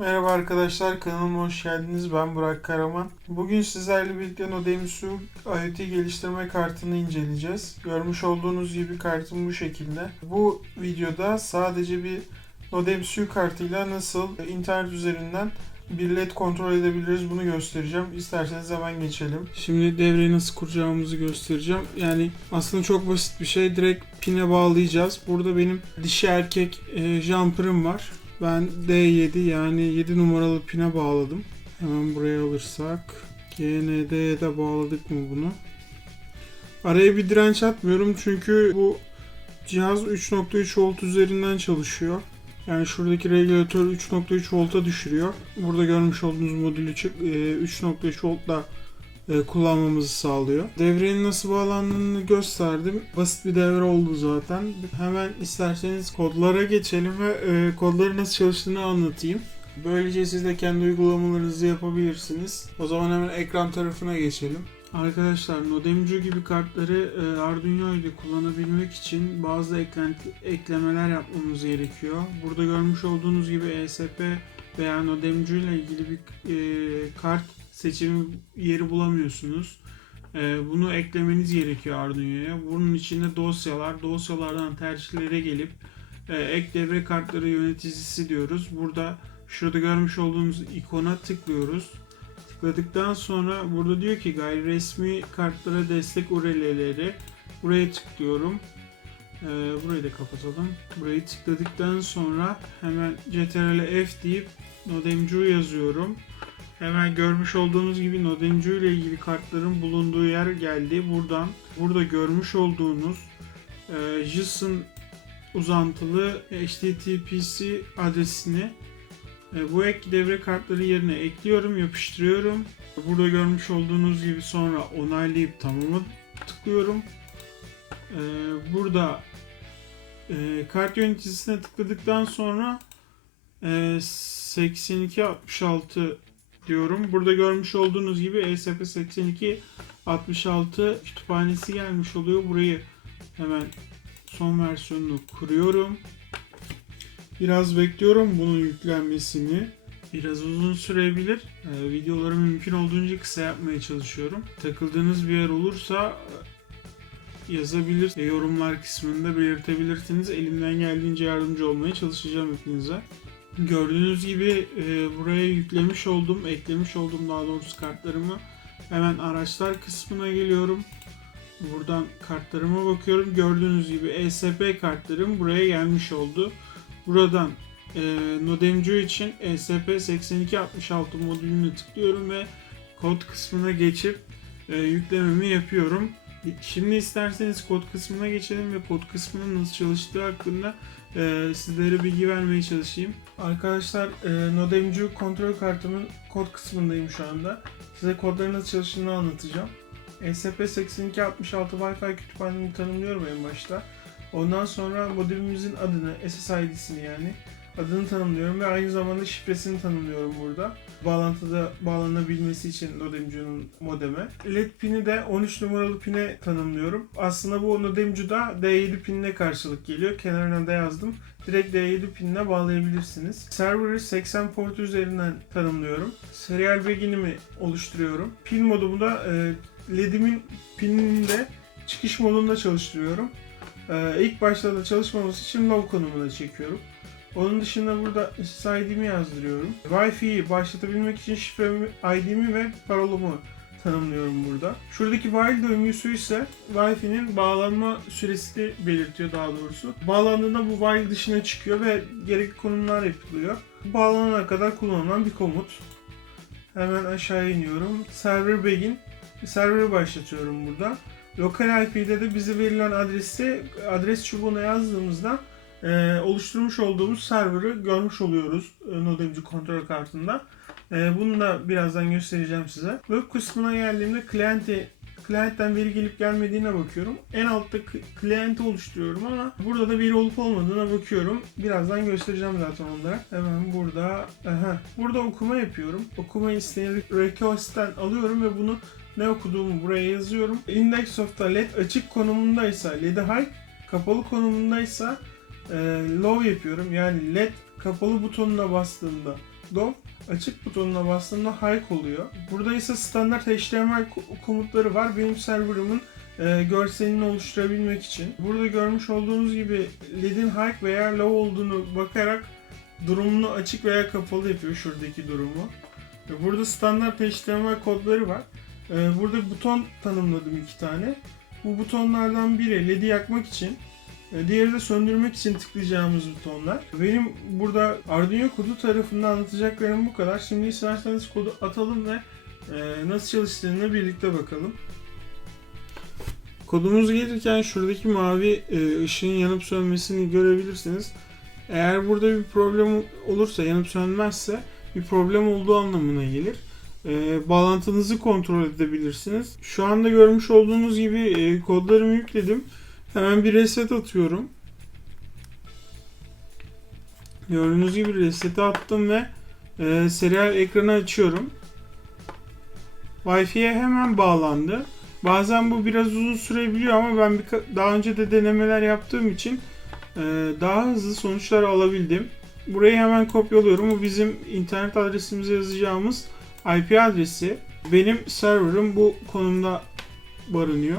Merhaba arkadaşlar kanalıma hoş geldiniz. Ben Burak Karaman. Bugün sizlerle birlikte Nodemsu IoT geliştirme kartını inceleyeceğiz. Görmüş olduğunuz gibi kartım bu şekilde. Bu videoda sadece bir Nodemsu kartıyla nasıl internet üzerinden bir led kontrol edebiliriz bunu göstereceğim. İsterseniz hemen geçelim. Şimdi devreyi nasıl kuracağımızı göstereceğim. Yani aslında çok basit bir şey. Direkt pine bağlayacağız. Burada benim dişi erkek e, jumper'ım var. Ben D7 yani 7 numaralı pine bağladım. Hemen buraya alırsak. GND'ye de bağladık mı bunu? Araya bir direnç atmıyorum çünkü bu cihaz 3.3 volt üzerinden çalışıyor. Yani şuradaki regülatör 3.3 volta düşürüyor. Burada görmüş olduğunuz modülü çık- e, 3.3 voltla kullanmamızı sağlıyor. Devrenin nasıl bağlandığını gösterdim. Basit bir devre oldu zaten. Hemen isterseniz kodlara geçelim ve e, kodların nasıl çalıştığını anlatayım. Böylece siz de kendi uygulamalarınızı yapabilirsiniz. O zaman hemen ekran tarafına geçelim. Arkadaşlar Nodemcu gibi kartları e, Arduino ile kullanabilmek için bazı eklemeler yapmamız gerekiyor. Burada görmüş olduğunuz gibi ESP veya Nodemcu ile ilgili bir e, kart seçimi yeri bulamıyorsunuz. E, bunu eklemeniz gerekiyor Arduino'ya. Bunun içinde dosyalar, dosyalardan tercihlere gelip e, ek devre kartları yöneticisi diyoruz. Burada şurada görmüş olduğunuz ikona tıklıyoruz. Tıkladıktan sonra burada diyor ki gayri resmi kartlara destek URL'leri. Buraya tıklıyorum. Ee, burayı da kapatalım. Burayı tıkladıktan sonra hemen CTRL F deyip Nodemcu yazıyorum. Hemen görmüş olduğunuz gibi Nodemcu ile ilgili kartların bulunduğu yer geldi. Buradan burada görmüş olduğunuz e, JSON uzantılı HTTPS adresini e, bu ek devre kartları yerine ekliyorum, yapıştırıyorum. Burada görmüş olduğunuz gibi sonra onaylayıp tamama tıklıyorum. E, Burada e, kart yöneticisine tıkladıktan sonra e, 8266 diyorum. Burada görmüş olduğunuz gibi ESP 8266 kütüphanesi gelmiş oluyor. Burayı hemen son versiyonunu kuruyorum. Biraz bekliyorum bunun yüklenmesini. Biraz uzun sürebilir. Ee, videoları mümkün olduğunca kısa yapmaya çalışıyorum. Takıldığınız bir yer olursa e, yazabilir. e, yorumlar kısmında belirtebilirsiniz. Elimden geldiğince yardımcı olmaya çalışacağım hepinize. Gördüğünüz gibi e, buraya yüklemiş oldum, eklemiş oldum daha doğrusu kartlarımı. Hemen araçlar kısmına geliyorum. Buradan kartlarıma bakıyorum. Gördüğünüz gibi ESP kartlarım buraya gelmiş oldu. Buradan e, Nodemcu için E ESP8266 modülüne tıklıyorum ve kod kısmına geçip e, yüklememi yapıyorum. Şimdi isterseniz kod kısmına geçelim ve kod kısmının nasıl çalıştığı hakkında e, sizlere bilgi vermeye çalışayım. Arkadaşlar e, Nodemcu kontrol kartımın kod kısmındayım şu anda. Size kodların nasıl çalıştığını anlatacağım. E ESP8266 Wi-Fi kütüphanemi tanımlıyorum en başta. Ondan sonra modülümüzün adını, SSID'sini yani adını tanımlıyorum ve aynı zamanda şifresini tanımlıyorum burada. Bağlantıda bağlanabilmesi için Nodemcu'nun modeme. LED pini de 13 numaralı pine tanımlıyorum. Aslında bu Nodemcu'da D7 pinine karşılık geliyor. Kenarına da yazdım. Direkt D7 pinine bağlayabilirsiniz. Server'ı 80 port üzerinden tanımlıyorum. Serial begin'imi oluşturuyorum. Pin modumu da e, LED'imin pinini de çıkış modunda çalıştırıyorum. Ee, ilk başta da çalışmaması için low konumuna çekiyorum. Onun dışında burada SSID'mi yazdırıyorum. Wi-Fi'yi başlatabilmek için şifremi, ID'mi ve parolumu tanımlıyorum burada. Şuradaki while döngüsü ise Wi-Fi'nin bağlanma süresini belirtiyor daha doğrusu. Bağlandığında bu while dışına çıkıyor ve gerekli konumlar yapılıyor. Bağlanana kadar kullanılan bir komut. Hemen aşağı iniyorum. Server begin. Server'ı başlatıyorum burada. Lokal IP'de de bize verilen adresi adres çubuğuna yazdığımızda e, oluşturmuş olduğumuz server'ı görmüş oluyoruz e, Nodemci kontrol kartında. E, bunu da birazdan göstereceğim size. Web kısmına geldiğimde client'e client'ten veri gelip gelmediğine bakıyorum. En altta client'i oluşturuyorum ama burada da veri olup olmadığına bakıyorum. Birazdan göstereceğim zaten onlara. Hemen burada aha, burada okuma yapıyorum. Okuma isteğini request'ten alıyorum ve bunu ne okuduğumu buraya yazıyorum. Indexof'ta led açık konumundaysa led'i high, kapalı konumundaysa e, low yapıyorum. Yani led kapalı butonuna bastığımda DOM açık butonuna bastığımda hike oluyor. Burada ise standart HTML ko- komutları var. Benim serverımın e, görselini oluşturabilmek için. Burada görmüş olduğunuz gibi LED'in high veya low olduğunu bakarak durumunu açık veya kapalı yapıyor şuradaki durumu. E, Burada standart HTML kodları var. E, Burada buton tanımladım iki tane. Bu butonlardan biri LED'i yakmak için, diğeri de söndürmek için tıklayacağımız butonlar. Benim burada Arduino kodu tarafında anlatacaklarım bu kadar. Şimdi isterseniz kodu atalım ve e, nasıl çalıştığını birlikte bakalım. Kodumuz gelirken şuradaki mavi e, ışığın yanıp sönmesini görebilirsiniz. Eğer burada bir problem olursa, yanıp sönmezse bir problem olduğu anlamına gelir. E, bağlantınızı kontrol edebilirsiniz. Şu anda görmüş olduğunuz gibi e, kodlarımı yükledim. Hemen bir reset atıyorum. Gördüğünüz gibi reset'i attım ve e, serial ekranı açıyorum. Wi-Fi'ye hemen bağlandı. Bazen bu biraz uzun sürebiliyor ama ben daha önce de denemeler yaptığım için e, daha hızlı sonuçlar alabildim. Burayı hemen kopyalıyorum. Bu bizim internet adresimize yazacağımız IP adresi. Benim serverım bu konumda barınıyor.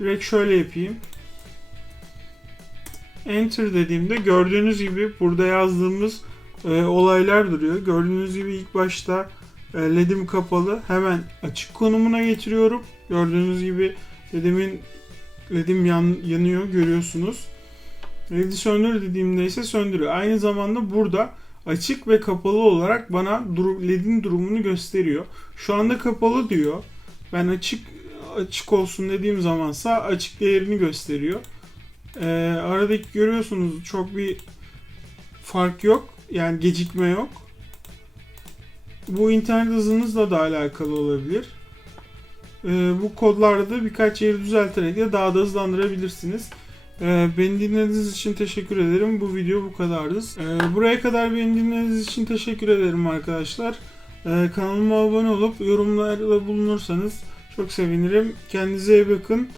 Direkt şöyle yapayım. Enter dediğimde gördüğünüz gibi burada yazdığımız e, olaylar duruyor. Gördüğünüz gibi ilk başta e, LED'im kapalı. Hemen açık konumuna getiriyorum. Gördüğünüz gibi LED'imin LED'im yan, yanıyor görüyorsunuz. LED'i söndür dediğimde ise söndürüyor. Aynı zamanda burada açık ve kapalı olarak bana duru- LED'in durumunu gösteriyor. Şu anda kapalı diyor. Ben açık açık olsun dediğim zamansa açık değerini gösteriyor. Ee, aradaki görüyorsunuz çok bir fark yok. Yani gecikme yok. Bu internet hızınızla da alakalı olabilir. Ee, bu kodlarda birkaç yeri düzelterek de daha da hızlandırabilirsiniz. Ee, beni dinlediğiniz için teşekkür ederim. Bu video bu kadardı. Ee, buraya kadar beni dinlediğiniz için teşekkür ederim arkadaşlar. Ee, kanalıma abone olup yorumlarda bulunursanız çok sevinirim. Kendinize iyi bakın.